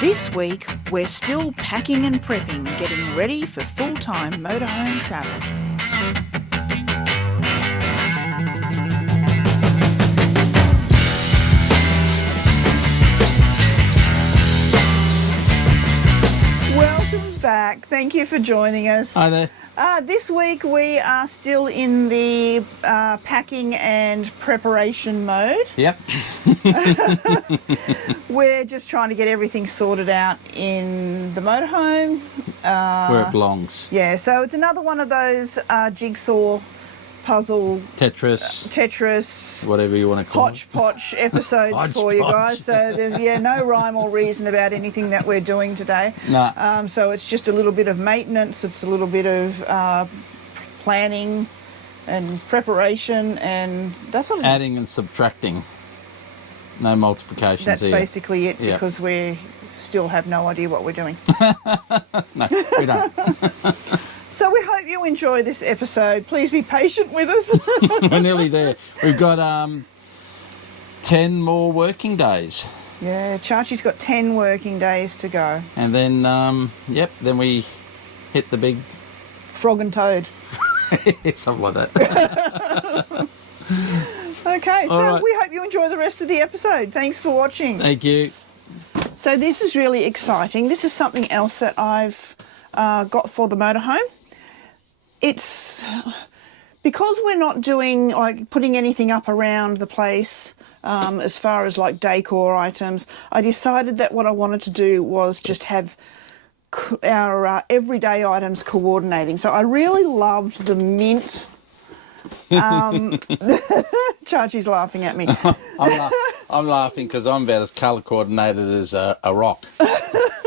This week, we're still packing and prepping, getting ready for full-time motorhome travel. Welcome back. Thank you for joining us. Hi there. This week we are still in the packing and preparation mode. Yep. We're just trying to get everything sorted out in the motorhome. Where it belongs. Yeah, so it's another one of those jigsaw puzzle, Tetris, whatever you want to call it. hodgepodge episodes for you guys. So there's no rhyme or reason about anything that we're doing today. No. So it's just a little bit of maintenance. It's a little bit of planning and preparation and that sort of thing. Adding and subtracting. No multiplications. That's here. basically it, Yep. because we still have no idea what we're doing. No, we don't. So we hope you enjoy this episode. Please be patient with us. We're nearly there. We've got 10 more working days. Yeah, Chachi's got 10 working days to go. And then, then we hit the big... Frog and toad. something like that. Okay, so right. we hope you enjoy the rest of the episode. Thanks for watching. Thank you. So this is really exciting. This is something else that I've got for the motorhome. It's because we're not doing putting anything up around the place as far as like decor items. I decided that what I wanted to do was just have our everyday items coordinating. So I really loved the mint. Chachi's laughing at me. I'm laughing because I'm about as colour coordinated as a rock.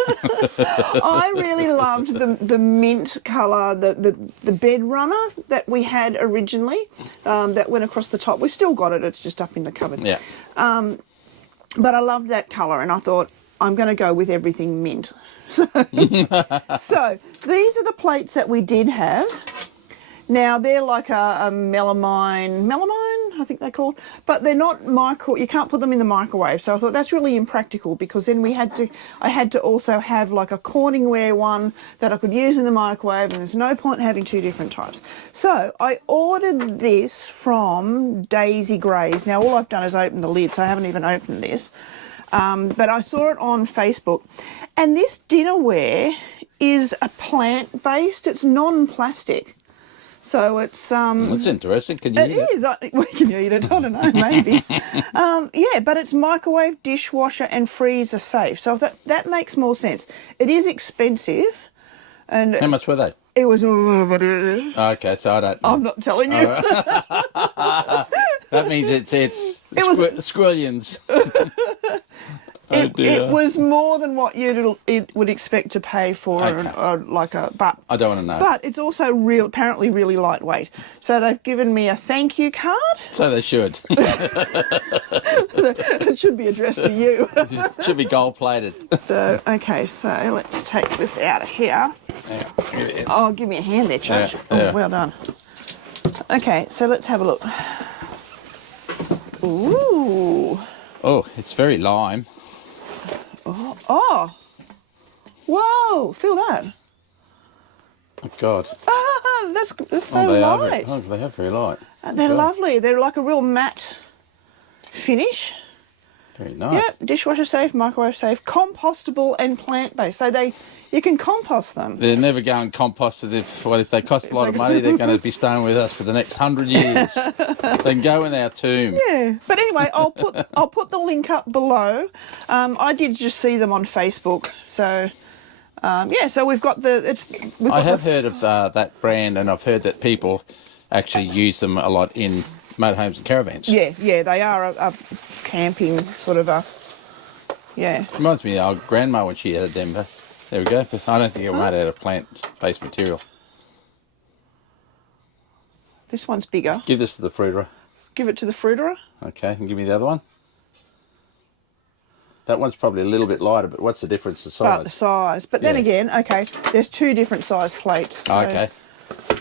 I really loved the mint colour, the bed runner that we had originally, that went across the top. We've still got it, it's just up in the cupboard. Yeah. But I loved that colour and I thought, I'm going to go with everything mint. So these are the plates that we did have. Now, they're like a melamine, I think they're called, but they're not you can't put them in the microwave. So I thought that's really impractical because then I had to also have like a Corningware one that I could use in the microwave, and there's no point in having two different types. So I ordered this from Daisy Gray's. Now, all I've done is open the lid, so I haven't even opened this. But I saw it on Facebook, and this dinnerware is a plant-based, it's non-plastic. So it's... That's interesting. Can you eat it? It is. We can eat it. I don't know, maybe. Yeah, but it's microwave, dishwasher and freezer safe. So that makes more sense. It is expensive. And How much were they? it was... Okay, so I don't know. I'm not telling you. That means it's squillions. It was more than what you would expect to pay for Okay. but I don't want to know. But it's also apparently really lightweight. So they've given me a thank you card. So they should. It should be addressed to you. Should be gold plated. So, okay, so let's take this out of here. Yeah. Oh, give me a hand there, Church. Yeah, Oh, yeah. well done. Okay, so let's have a look. Ooh. Oh, it's very lime. Oh. Whoa, feel that. Oh, God. Ah, that's so they light. they are very light. They're lovely. They're like a real matte finish. Very nice. Yep, dishwasher safe, microwave safe, compostable and plant-based. So you can compost them. They're never going composted. If they cost a lot of money, they're going to be staying with us for the next 100 years. They can go in our tomb. Yeah, but anyway, I'll put the link up below. I did just see them on Facebook, so so we've got I have heard of that brand, and I've heard that people actually use them a lot in motorhomes and caravans. Yeah, they are a camping sort of Reminds me of our grandma when she had a Denver. There we go. But I don't think it was made out of plant-based material. This one's bigger. Give this to the fruiterer. Give it to the fruiterer. Okay, and give me the other one. That one's probably a little bit lighter, but what's the difference in size? But the size. But then again, okay, there's two different size plates. So, Okay.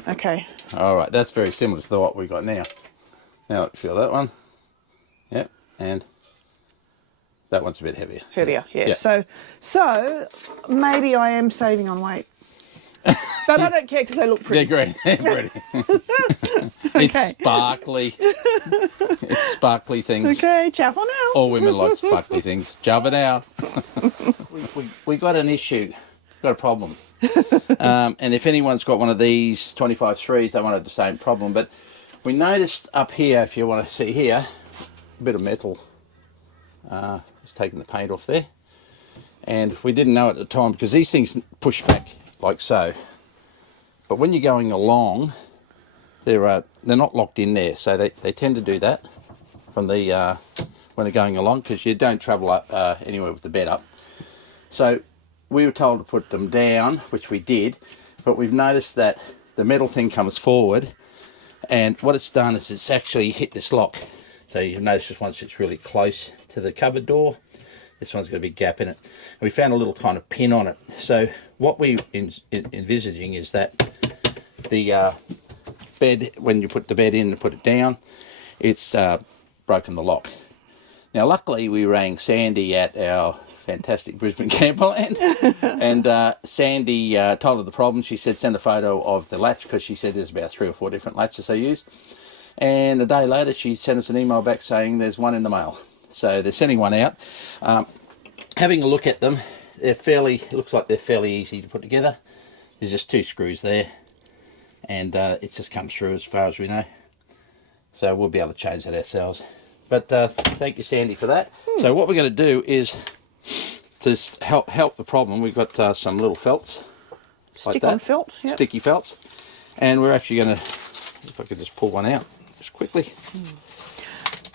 Okay. All right, that's very similar to what we've got now. Now, let me feel that one. Yep, and That one's a bit heavier. Heavier, yeah. Yeah. So maybe I am saving on weight. But I don't care because they look pretty. They're green. They're pretty. It's sparkly. It's sparkly things. Okay, chapel now. All women like sparkly things. Java now. we got an issue. Got a problem. And if anyone's got one of these 25-3s, they won't have the same problem. But we noticed up here, if you want to see here, a bit of metal. It's taking the paint off there. And we didn't know at the time because these things push back like so. But when you're going along, they're not locked in there. So they tend to do that from the when they're going along, because you don't travel up anywhere with the bed up. So we were told to put them down, which we did, but we've noticed that the metal thing comes forward, and what it's done is it's actually hit this lock. So you'll notice this once it's really close to the cupboard door, this one's got a big gap in it. And we found a little kind of pin on it. So what we're envisaging is that the bed, when you put the bed in and put it down, it's broken the lock. Now luckily we rang Sandy at our fantastic Brisbane camperland, and Sandy told her the problem. She said send a photo of the latch, because she said there's about 3 or 4 different latches they use. And a day later she sent us an email back saying there's one in the mail. So they're sending one out. Having a look at them, it looks like they're fairly easy to put together. There's just 2 screws there, and it just comes through as far as we know. So we'll be able to change that ourselves. But thank you, Sandy, for that. So what we're going to do is, to help the problem, we've got some little felts. Stick-on felt. Yep. Sticky felts. And we're actually going to, if I could just pull one out just quickly.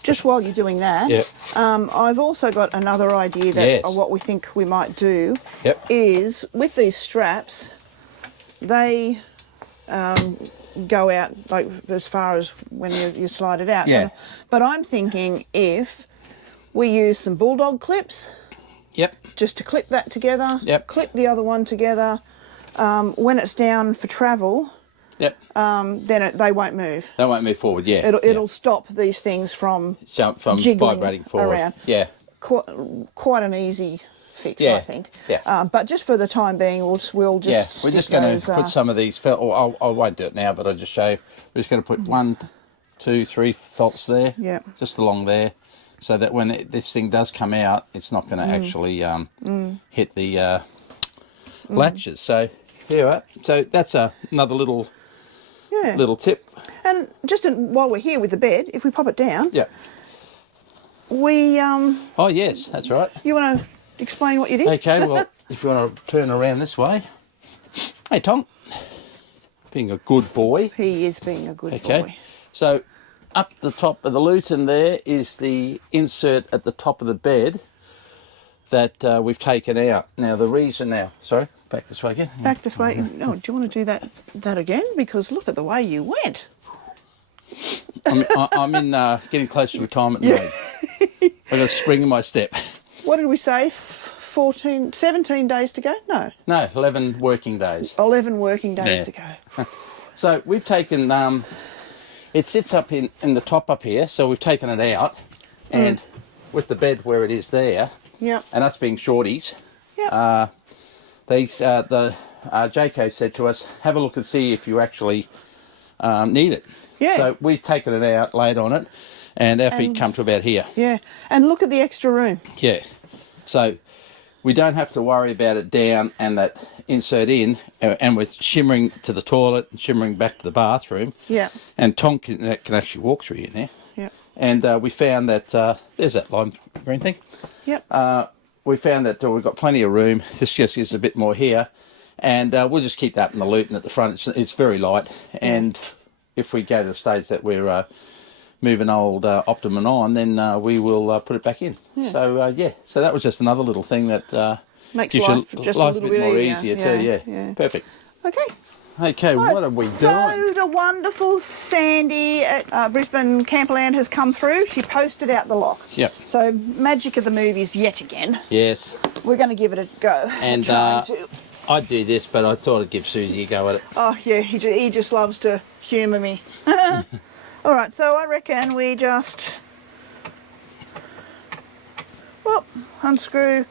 Just while you're doing that, yep. I've also got another idea that what we think we might do is, with these straps, they go out like as far as when you slide it out. Yeah. But I'm thinking if we use some bulldog clips, just to clip that together, clip the other one together, when it's down for travel, then they won't move. They won't move forward, It'll stop these things from jiggling vibrating forward. Around. Yeah. Quite an easy fix, I think. Yeah. But just for the time being, we'll just we're just going to put some of these felt. Or I won't do it now, but I'll just show you. We're just going to put 1, 2, 3 felts there. Just along there, so that when this thing does come out, it's not going to actually hit the latches. So here we are. So that's another little tip. And just while we're here with the bed, if we pop it down, we oh yes, that's right. You want to explain what you did? Okay, well, if you want to turn around this way. Hey, Tom. Being a good boy. He is being a good boy. So up the top of the luton there is the insert at the top of the bed that we've taken out. Now the reason sorry, back this way again. Back this way. No, do you want to do that again? Because look at the way you went. I'm in getting close to retirement mode. I've got a spring in my step. What did we say? 17 days to go? No, 11 working days. 11 working days to go. So we've taken, it sits up in the top up here, so we've taken it out, and with the bed where it is there, and us being shorties, the Jayco said to us, have a look and see if you actually need it. So we've taken it out, laid on it, and our feet come to about here. And look at the extra room. So we don't have to worry about it down and that insert in, and we're shimmering to the toilet and shimmering back to the bathroom. And Tonka can actually walk through here now. And we found that, there's that lime green thing. We found that we've got plenty of room. This just gives a bit more here. And we'll just keep that in the luton at the front. It's very light. And if we go to the stage that we're moving old Optimum on, then we will put it back in. So so that was just another little thing that makes gives life your just life a a little bit more bit easier too. Perfect. Okay, what are we doing? So the wonderful Sandy at Brisbane Camperland has come through. She posted out the lock. So magic of the movies yet again. Yes. We're going to give it a go. And I'd do this, but I thought I'd give Susie a go at it. Oh yeah, he just loves to humour me. All right, so I reckon we just, well, unscrew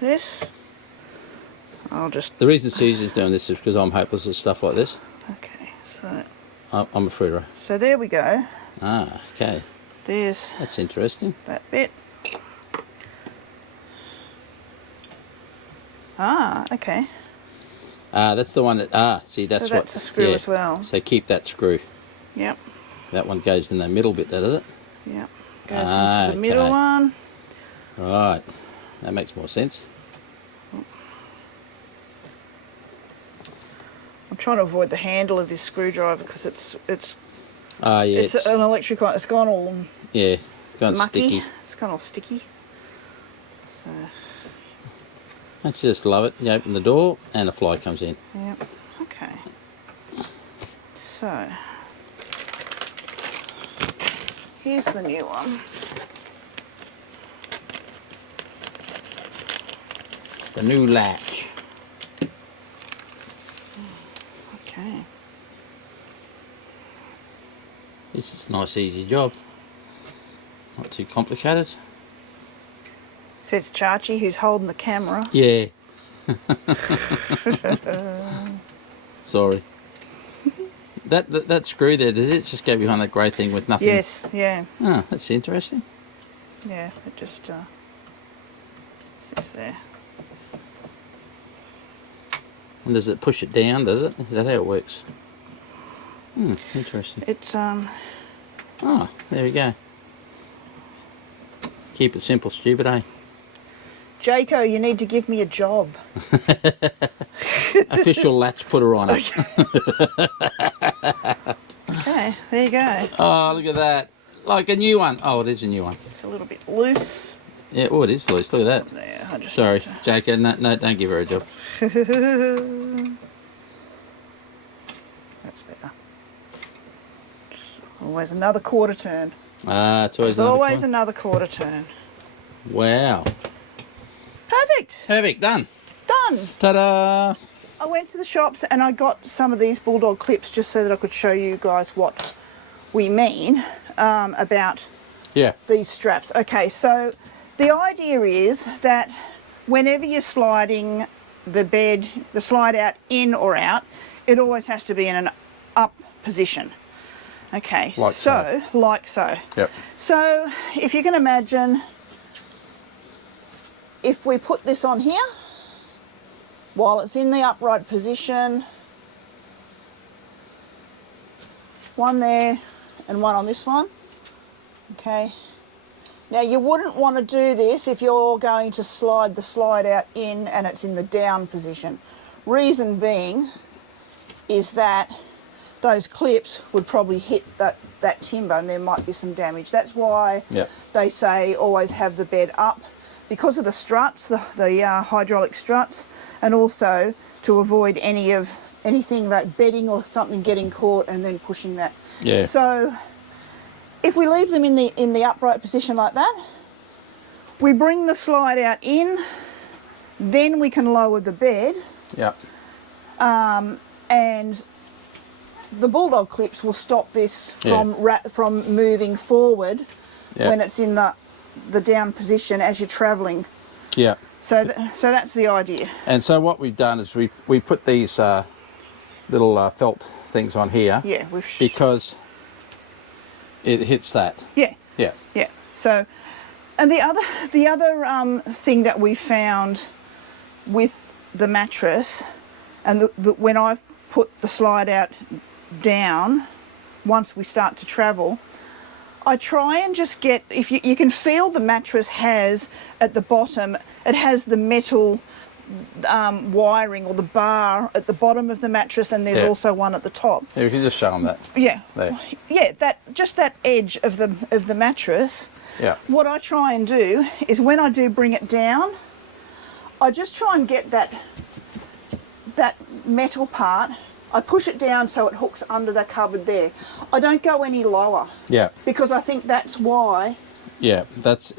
this. I'll just... The reason Susie's doing this is because I'm hopeless at stuff like this. Okay, so... I'm a fruiterer. So there we go. Ah, okay. There's That's interesting. that bit. Ah, okay. That's the one that, see, that's So that's what... a screw as well. So keep that screw. Yep. That one goes in the middle bit, does it? Yep. Goes into the middle okay. one. Right. That makes more sense. I'm trying to avoid the handle of this screwdriver because it's Ah, yeah. it's an electric one. It's gone all yeah, it's gone mucky. sticky. It's gone all sticky. So, I just love it. You open the door and a fly comes in. yep. Okay. So, here's the new one. The new latch. Okay. This is a nice easy job. Not too complicated. Says Chachi, who's holding the camera. Yeah. Sorry. That screw there, does it just go behind that grey thing with nothing? Yes, yeah. Ah, that's interesting. Yeah, it just sits there. And does it push it down, does it? Is that how it works? Interesting. It's Ah, there you go. Keep it simple, stupid, eh? Jayco, you need to give me a job. Official latch putter on it. Okay, there you go. Oh, look at that. Like a new one. Oh, it is a new one. It's a little bit loose. Yeah, oh, it is loose. Look at that. There, I just Sorry, need Jayco, no, don't give her a job. to- That's better. Just always another quarter turn. Ah, it's always There's another always one. another quarter turn. Wow. Perfect. Perfect, done. Done. Ta-da! I went to the shops and I got some of these bulldog clips just so that I could show you guys what we mean about Yeah. these straps. Okay, so the idea is that whenever you're sliding the bed, the slide out in or out, it always has to be in an up position. Okay, Like so. Like so. Yep. So if you can imagine, if we put this on here, while it's in the upright position, one there and one on this one, okay. Now you wouldn't want to do this if you're going to slide the slide out in and it's in the down position. Reason being is that those clips would probably hit that timber and there might be some damage. That's why they say always have the bed up, because of the struts, the hydraulic struts, and also to avoid anything like bedding or something getting caught and then pushing that. Yeah. So if we leave them in the upright position like that, we bring the slide out in, then we can lower the bed. Yeah. And the bulldog clips will stop this from moving forward when it's in the down position as you're travelling. Yeah. So that's the idea. And so what we've done is we put these little felt things on here. Yeah. Because it hits that. Yeah. Yeah. Yeah. So, and the other thing that we found with the mattress, and when I've put the slide out down, once we start to travel, I try and just get, if you can feel the mattress has at the bottom, it has the metal wiring or the bar at the bottom of the mattress, and there's also one at the top. Yeah, we can just show them that. Yeah. There. Yeah, that edge of the mattress. Yeah. What I try and do is when I do bring it down, I just try and get that metal part. I push it down so it hooks under the cupboard there. I don't go any lower. Yeah. Because I think that's why. Yeah, that's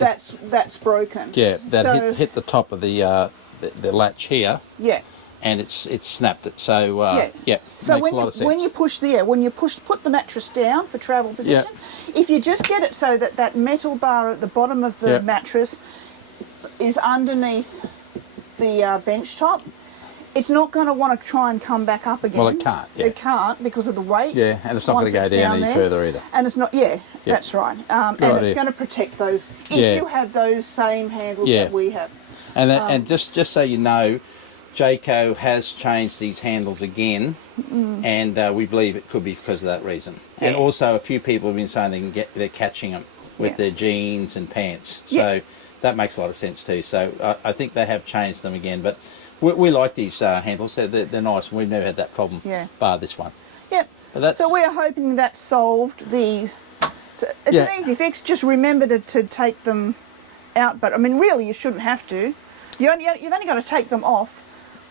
broken. Yeah, that So- hit the top of the latch here. Yeah. and it's snapped it. So yeah, So makes a lot of sense. when you push put the mattress down for travel position. If you just get it so that that metal bar at the bottom of the mattress is underneath the bench top, it's not going to want to try and come back up again. Well, it can't. Yeah. It can't because of the weight. Yeah, and it's not going to go down any further either. And it's not. Yeah, that's right. And it's going to protect those if you have those same handles that we have. And and just so you know, Jayco has changed these handles again, and we believe it could be because of that reason. And also, a few people have been saying they're catching them with their jeans and pants. So that makes a lot of sense too. So I think they have changed them again, but. We like these handles. They're nice, and we've never had that problem, bar this one. Yep. So we're hoping that solved the... So it's an easy fix. Just remember to take them out. But, I mean, really, you shouldn't have to. You've only got to take them off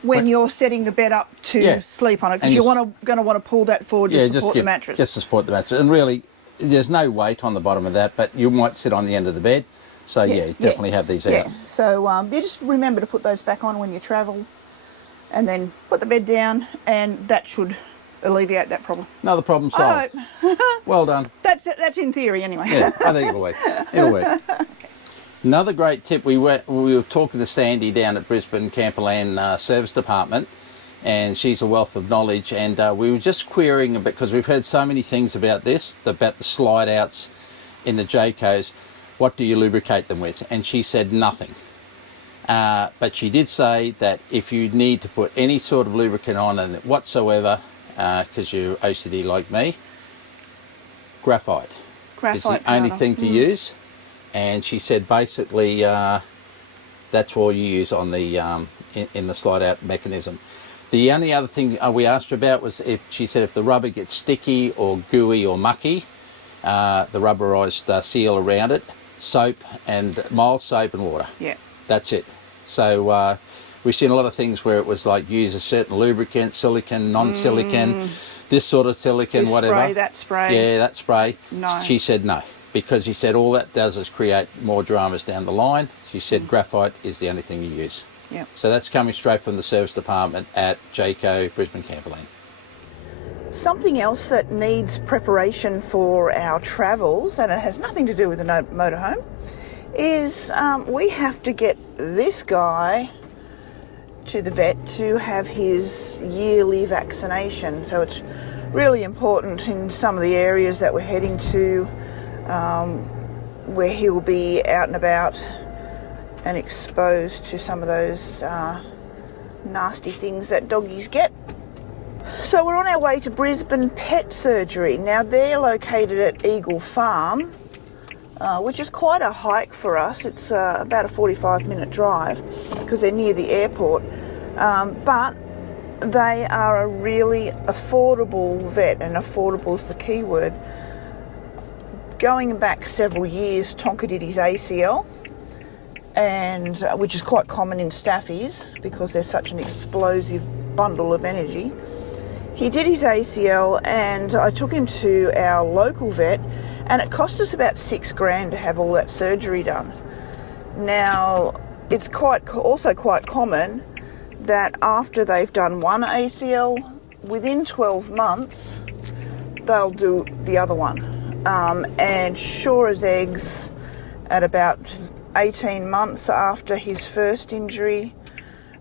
when you're setting the bed up to sleep on it, because you're going to want to pull that forward to support the mattress. Just to support the mattress. And really, there's no weight on the bottom of that, but you might sit on the end of the bed. So definitely have these out. So you just remember to put those back on when you travel, and then put the bed down, and that should alleviate that problem. Another problem solved. Well done. That's in theory anyway. Yeah, I think it'll work. It'll work. Okay. Another great tip. We were talking to Sandy down at Brisbane Camperland Service Department, and she's a wealth of knowledge. And we were just querying a bit because we've heard so many things about this, about the slide outs in the Jaycos. What do you lubricate them with? And she said nothing. But she did say that if you need to put any sort of lubricant on it whatsoever, because you're OCD like me, graphite is the only thing to use. And she said basically that's all you use on the in the slide out mechanism. The only other thing we asked her about was if the rubber gets sticky or gooey or mucky, the rubberized seal around it, soap and mild soap and water. Yeah. That's it. So we've seen a lot of things where it was like use a certain lubricant, silicone, non-silicone, this sort of silicone, this whatever. Spray, that spray. Yeah, that spray. No. She said no, because he said all that does is create more dramas down the line. She said graphite is the only thing you use. Yeah. So that's coming straight from the service department at Jayco Brisbane Camperland. Something else that needs preparation for our travels, and it has nothing to do with the motorhome, is we have to get this guy to the vet to have his yearly vaccination. So it's really important in some of the areas that we're heading to, where he'll be out and about and exposed to some of those nasty things that doggies get. So we're on our way to Brisbane Pet Surgery. Now they're located at Eagle Farm, which is quite a hike for us. It's about a 45-minute drive because they're near the airport. But they are a really affordable vet, and affordable is the key word. Going back several years, Tonka did his ACL, and which is quite common in staffies because they're such an explosive bundle of energy. He did his ACL, and I took him to our local vet, and it cost us about $6,000 to have all that surgery done. Now, it's also quite common that after they've done one ACL, within 12 months, they'll do the other one. And sure as eggs, at about 18 months after his first injury,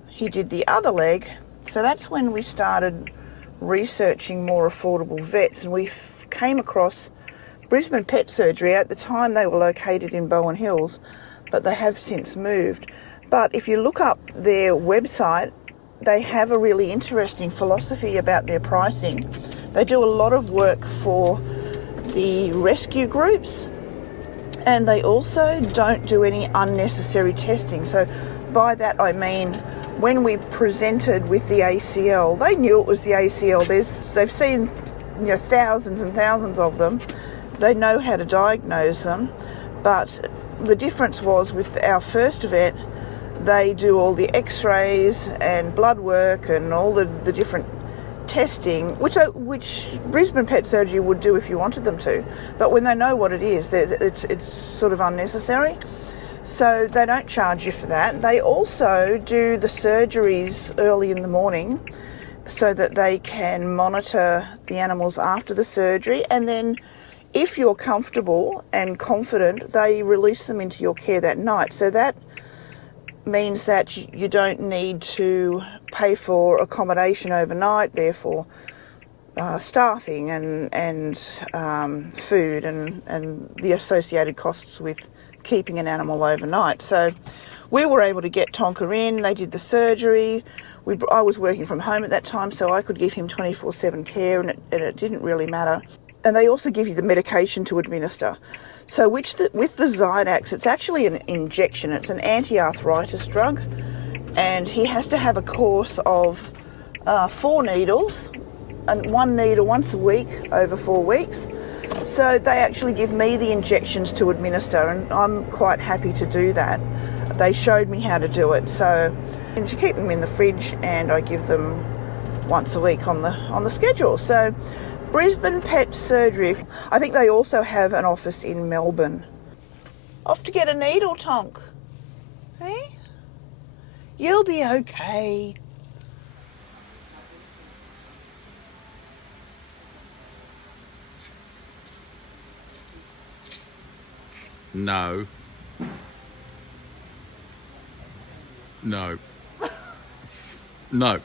he did the other leg. So that's when we started researching more affordable vets, and we came across Brisbane Pet Surgery. At the time they were located in Bowen Hills, but they have since moved. But if you look up their website, they have a really interesting philosophy about their pricing. They do a lot of work for the rescue groups, and they also don't do any unnecessary testing. So by that I mean, when we presented with the ACL, they knew it was the ACL. They've seen thousands and thousands of them. They know how to diagnose them. But the difference was with our first vet, they do all the x-rays and blood work and all the different testing, which Brisbane Pet Surgery would do if you wanted them to. But when they know what it is, it's sort of unnecessary. So they don't charge you for that. They also do the surgeries early in the morning so that they can monitor the animals after the surgery, and then if you're comfortable and confident, they release them into your care that night. So that means that you don't need to pay for accommodation overnight, therefore staffing and food and the associated costs with keeping an animal overnight. So we were able to get Tonka in. They did the surgery. I was working from home at that time, so I could give him 24/7 care, and it didn't really matter. And they also give you the medication to administer. So with the Zydax, it's actually an injection. It's an anti-arthritis drug, and he has to have a course of 4 needles, and 1 needle once a week over 4 weeks. So they actually give me the injections to administer, and I'm quite happy to do that. They showed me how to do it. So and you keep them in the fridge, and I give them once a week on the schedule. So Brisbane Pet Surgery. I think they also have an office in Melbourne. Off to get a needle, Tonk. Hey? You'll be okay. No. No. No.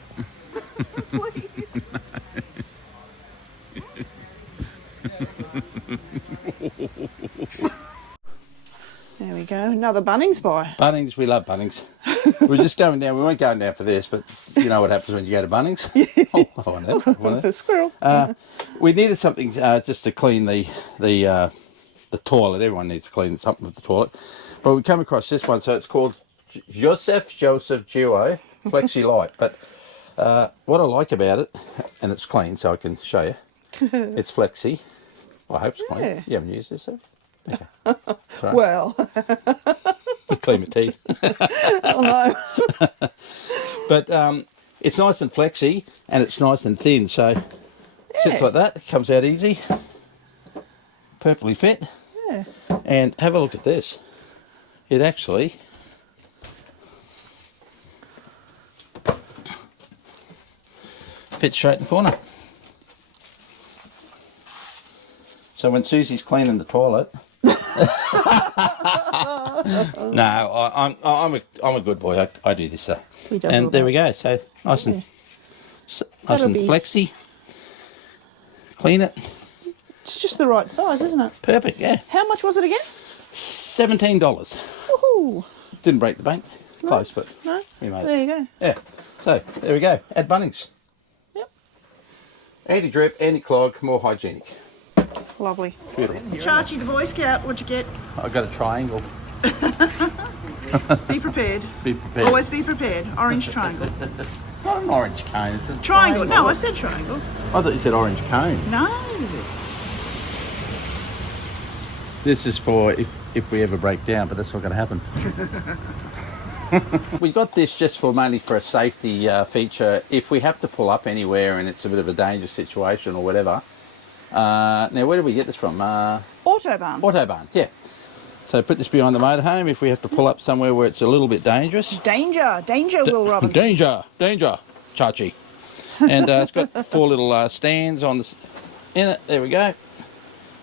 Please. There we go. Another Bunnings buy. Bunnings, we love Bunnings. We're just going down. We weren't going down for this, but you know what happens when you go to Bunnings. Oh, I want that. I want that. Squirrel. We needed something just to clean the toilet. Everyone needs to clean something with the toilet. But we come across this one, so it's called Joseph Duo Flexi Light. But what I like about it, and it's clean, so I can show you. It's flexi. I hope it's clean. Yeah. You haven't used this, have you? Okay. Right. Well, Clean my teeth. oh no. But it's nice and flexy, and it's nice and thin, so sits like that. It comes out easy. Perfectly fit. Yeah. And have a look at this. It actually fits straight in the corner. So when Susie's cleaning the toilet, no, I'm a good boy. I do this stuff. He does. And there we go. So nice and flexy. Clean it. It's just the right size, isn't it? Perfect. Yeah. How much was it again? $17. Woohoo! Didn't break the bank. Close, but No. we made it. There you go. Yeah. So there we go. At Bunnings. Yep. Anti-drip, anti-clog, more hygienic. Lovely. Beautiful. Chachi the Boy Scout, what'd you get? I got a triangle. Be prepared. Be prepared. Always be prepared. Orange triangle. It's not an orange cone. It's a Triangle. No, I said triangle. I thought you said orange cone. No. This is for if we ever break down, but that's not going to happen. We got this just for mainly for a safety feature. If we have to pull up anywhere and it's a bit of a dangerous situation or whatever. Now, where did we get this from? Autobahn. Autobahn, yeah. So put this behind the motorhome if we have to pull up somewhere where it's a little bit dangerous. Danger. Danger, Will Robin. Danger. Danger, Chachi. And it's got 4 little stands on in it. There we go.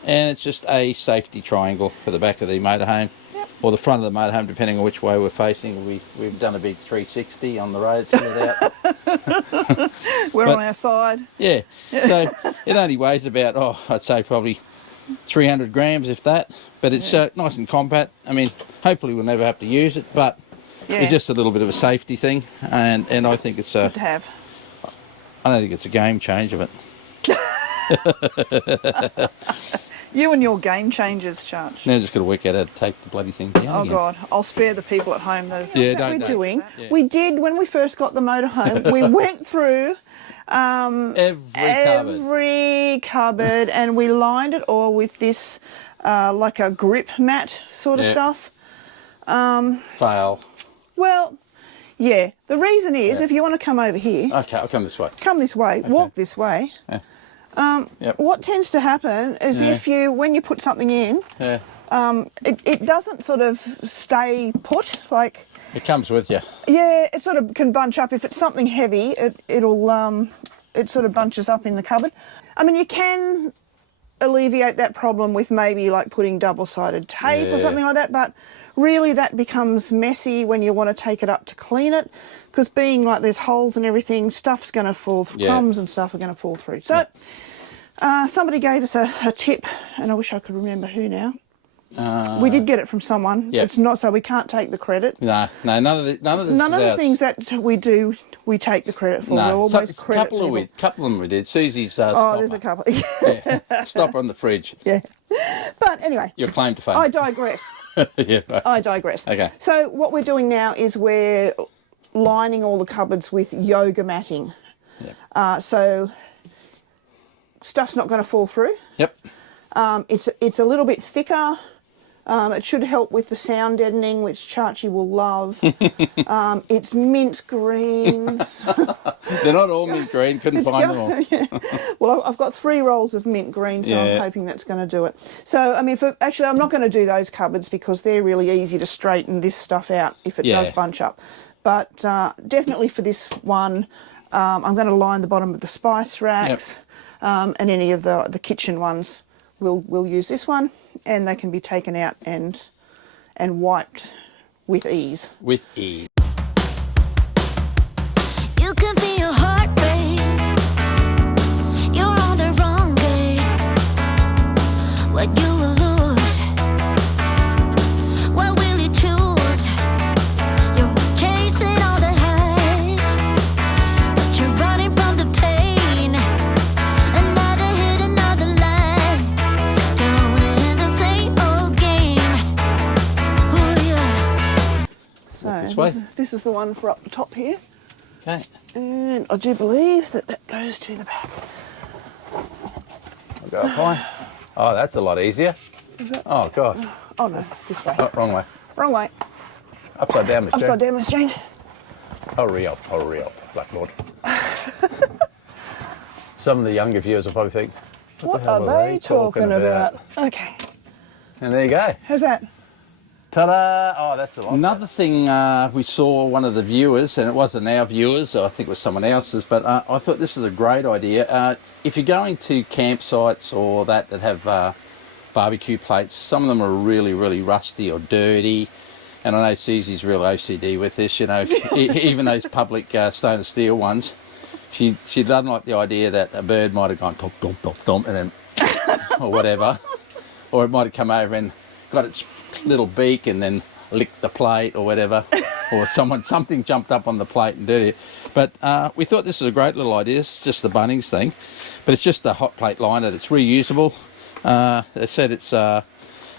And it's just a safety triangle for the back of the motorhome. Yep. Or the front of the motorhome, depending on which way we're facing. We've done a big 360 on the road, split out. We're on our side. Yeah. So it only weighs about, I'd say probably 300 grams, if that. But it's nice and compact. I mean, hopefully we'll never have to use it, but it's just a little bit of a safety thing. And I think it's good to have. I don't think it's a game changer, but You and your game changers, Charge. now just got to work out how to take the bloody thing down Oh again. God, I'll spare the people at home though. Yeah, What don't. Yeah. We did when we first got the motorhome. We went through Every cupboard and we lined it all with this like a grip mat sort of stuff. Fail. Well, yeah. The reason is if you want to come over here, Okay, I'll come this way. come this way, walk this way. Yeah. What tends to happen is if when you put something in, it doesn't sort of stay put, like... It comes with you. Yeah, it sort of can bunch up. If it's something heavy, it sort of bunches up in the cupboard. I mean, you can alleviate that problem with maybe like putting double-sided tape or something like that, but really that becomes messy when you want to take it up to clean it, because being like there's holes and everything, stuff's going to fall through, crumbs and stuff are going to fall through. So somebody gave us a tip, and I wish I could remember who now. We did get it from someone. Yep. It's not, so we can't take the credit. No, none of this None of the things that we do, we take the credit for. No, We're always credit people. couple of them we did. Susie's there's a couple. yeah. Stopper on the fridge. Yeah. But anyway. Your claim to fame. I digress. Yeah. Right. I digress. Okay. So what we're doing now is we're lining all the cupboards with yoga matting. Yep. So stuff's not going to fall through. Yep. It's a little bit thicker. It should help with the sound deadening, which Chachi will love. It's mint green. They're not all mint green, couldn't find them all. Yeah. Well, I've got 3 rolls of mint green, so I'm hoping that's going to do it. So, I mean, actually, I'm not going to do those cupboards because they're really easy to straighten this stuff out if it does bunch up. But definitely for this one, I'm going to line the bottom of the spice racks, and any of the kitchen ones. We'll use this one, and they can be taken out and wiped with ease. With ease. You can feel your heart rate. You're on the wrong gate. What you will lose. What will you choose? You're chasing all the highs, but you're running from the pain. Another hit, another lie. Don't end the same old game. Ooh, yeah. So this is the one for up the top here. Okay. And I do believe that goes to the back. I'll go high. Oh, that's a lot easier. Is that? Oh, God. Oh, no, this way. Oh, wrong way. Wrong way. Upside down, Miss Jane. Upside down, Miss Jane. Hurry up, Black Lord. Some of the younger viewers will probably think, What are they talking about? Okay. And there you go. How's that? Ta-da! Oh, that's a lot. Another thing, we saw one of the viewers, and it wasn't our viewers, I think it was someone else's, but I thought this is a great idea. If you're going to campsites or that have barbecue plates, some of them are really, really rusty or dirty. And I know Susie's real OCD with this, you know, even those public stainless steel ones. She doesn't like the idea that a bird might have gone dom, dom, dom, dom, and then, or whatever. Or it might have come over and got its little beak and then licked the plate or whatever. Or something jumped up on the plate and did it. But we thought this was a great little idea. It's just the Bunnings thing. But it's just a hot plate liner that's reusable. They said it's, and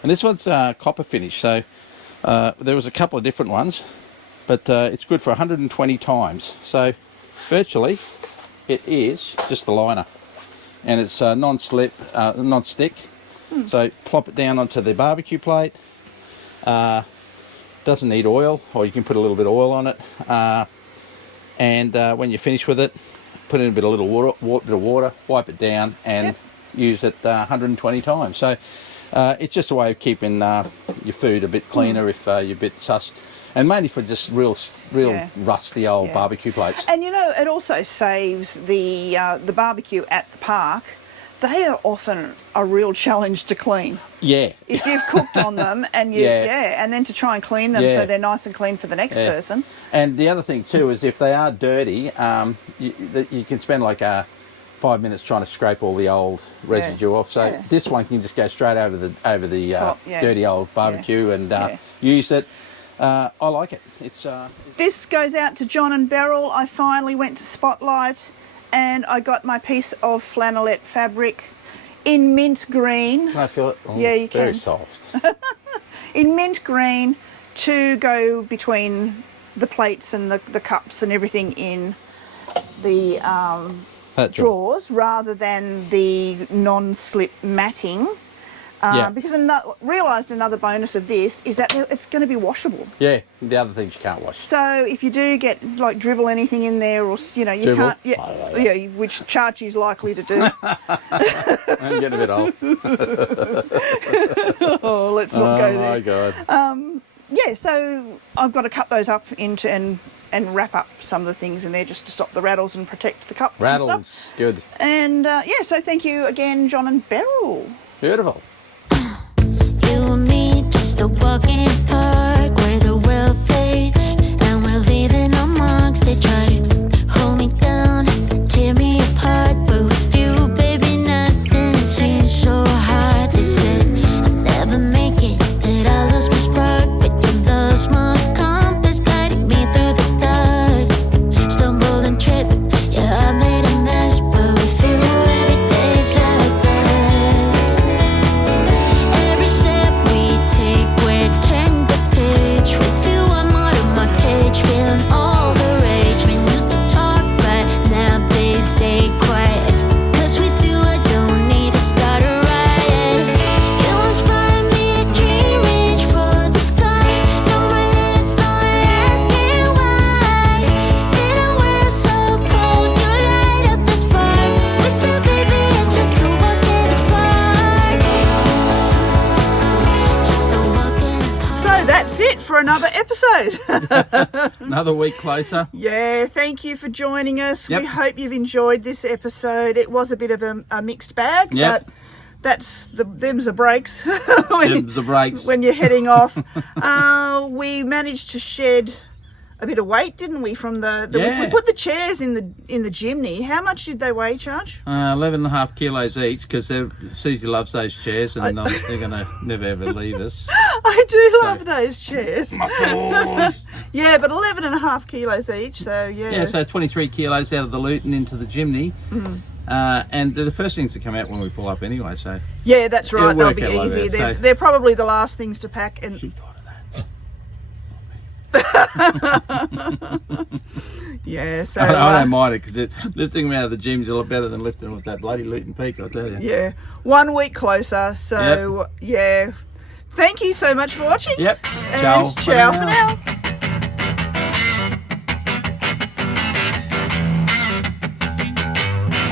this one's copper finish. So there was a couple of different ones. But it's good for 120 times. So virtually it is just the liner. And it's non-stick. So plop it down onto the barbecue plate. Doesn't need oil, or you can put a little bit of oil on it. And when you're finished with it, put in a bit of water, wipe it down, and use it 120 times. So it's just a way of keeping your food a bit cleaner if you're a bit sus. And mainly for just real rusty old barbecue plates. And you know, it also saves the barbecue at the park. They are often a real challenge to clean. Yeah. If you've cooked on them and and then to try and clean them so they're nice and clean for the next person. And the other thing too is if they are dirty, you can spend like 5 minutes trying to scrape all the old residue off. So this one can just go straight over the top, dirty old barbecue and use it. I like it. It's This goes out to John and Beryl. I finally went to Spotlight and I got my piece of flannelette fabric in mint green. Can I feel it? Oh, yeah, you very can. soft. In mint green to go between the plates and the cups and everything in the drawers rather than the non-slip matting. Because realised another bonus of this is that it's going to be washable. Yeah, the other things you can't wash. So if you do get like dribble anything in there, or you Dribble? can't, which Chachi's likely to do. I'm getting a bit old. Oh, let's not go there. Oh my God. So I've got to cut those up into and wrap up some of the things in there just to stop the rattles and protect the cups. Rattles, and stuff. good. And so thank you again, John and Beryl. Beautiful. You and me, just a walk in the park where the world fades, and we're leaving our marks. They try to hold me down, tear me apart, but with you, baby, nothing seems so hard. They said I'd never make it, that I lost my spark, but you lost my compass, guiding me through the dark. Stumble and trip, yeah, I made a mess, but with you, every day's like this. Every step we take, we're turning the page. With you, I'm out of my cage, feeling all the rage. We used to talk, but now they stay quiet. 'Cause with you, I don't need to start a riot. You inspire me to dream, reach for the sky. Know my limits, not asking why. Dinnerware so cold, you light up the spark. With you, baby, it's just a walk in the park. Just a walk in the park. So that's it for another episode. Another week closer. Yeah, thank you for joining us. Yep. We hope you've enjoyed this episode. It was a bit of a mixed bag, Yep. but them's the breaks. Them's the breaks. When you're heading off. We managed to shed a bit of weight, didn't we? From the Yeah. we put the chairs in the Jimny. How much did they weigh, Charge? 11.5 kilos each, because Susie loves those chairs, and they're going to never ever leave us. I do love those chairs. Muscles. Yeah, but 11.5 kilos each. So Yeah, so 23 kilos out of the Luton into the Jimny. And they're the first things to come out when we pull up anyway, so yeah, that's right. It'll They'll work be out like easy. that, so- They're probably the last things to pack. And she thought of that. yeah, so I don't mind it, because lifting them out of the gym is a lot better than lifting them with that bloody Luton Peak, I tell you. yeah, 1 week closer. So yeah, thank you so much for watching. Yep. And ciao for now.